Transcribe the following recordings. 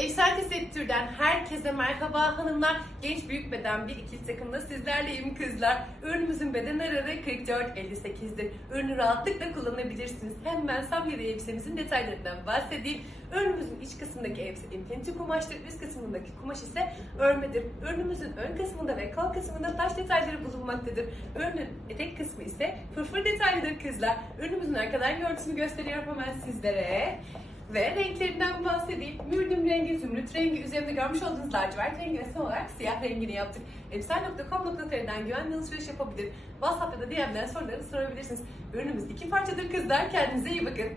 Efsane Tesettür'den herkese merhaba hanımlar. Genç büyük beden bir ikili takımda sizlerleyim kızlar. Ürünümüzün beden aralığı 44-58'dir. Ürünü rahatlıkla kullanabilirsiniz. Hemen Samyeli elbisemizin detaylarından bahsedeyim. Ürünümüzün iç kısmındaki elbise infinity kumaştır. Üst kısmındaki kumaş ise örmedir. Ürünümüzün ön kısmında ve kol kısmında taş detayları bulunmaktadır. Ürünün etek kısmı ise fırfır detaylıdır kızlar. Ürünümüzün arkadan görüntüsünü gösteriyorum hemen sizlere. Ve renklerinden bahsedeyim. Mürdüm rengi, zümrüt rengi, üzerinde görmüş olduğunuz lacivert rengi ve son olarak siyah rengini yaptık. Efsane.com.tr'den güvenli alışveriş yapabilir. WhatsApp ya da DM'den sorularını sorabilirsiniz. Ürünümüz iki parçadır kızlar. Kendinize iyi bakın.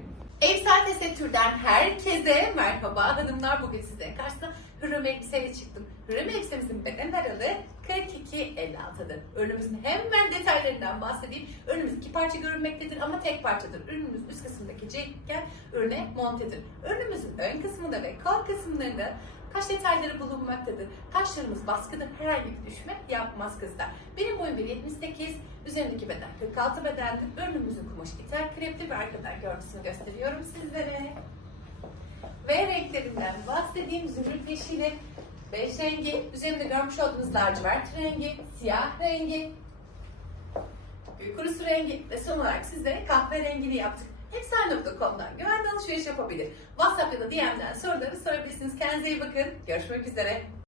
Efsane Tesettür'den herkese merhaba hanımlar. Bugün size karşısına Hürrem elbiseyle çıktım. Hürrem elbisemizin beden aralığı 42-56'dır. Ürünümüzün hemen detaylarından bahsedeyim. Ürünümüz iki parça görünmektedir ama tek parçadır. Ürünümüz üst kısmındaki cekken ürüne montedir. Ürünümüzün ön kısmında ve kol kısımlarında kaş detayları bulunmaktadır. Kaşlarımız baskıdır, herhangi bir düşme yapmaz kızlar. Benim boyum 1.78, üzerindeki beden 46 bedendir. Ürünümüzün kumaşı ithal krepli ve arkadan görüntüsünü gösteriyorum sizlere. Ve renklerinden bahsedeyim. Zümrüt yeşili, beş rengi, üzerinde görmüş olduğunuz lacivert rengi, siyah rengi, kurusu rengi ve son olarak sizlere kahve rengini yaptık. Efsane.com'dan güvenli alışveriş yapabilir. WhatsApp ya da DM'den soruları sorabilirsiniz. Kendinize iyi bakın. Görüşmek üzere.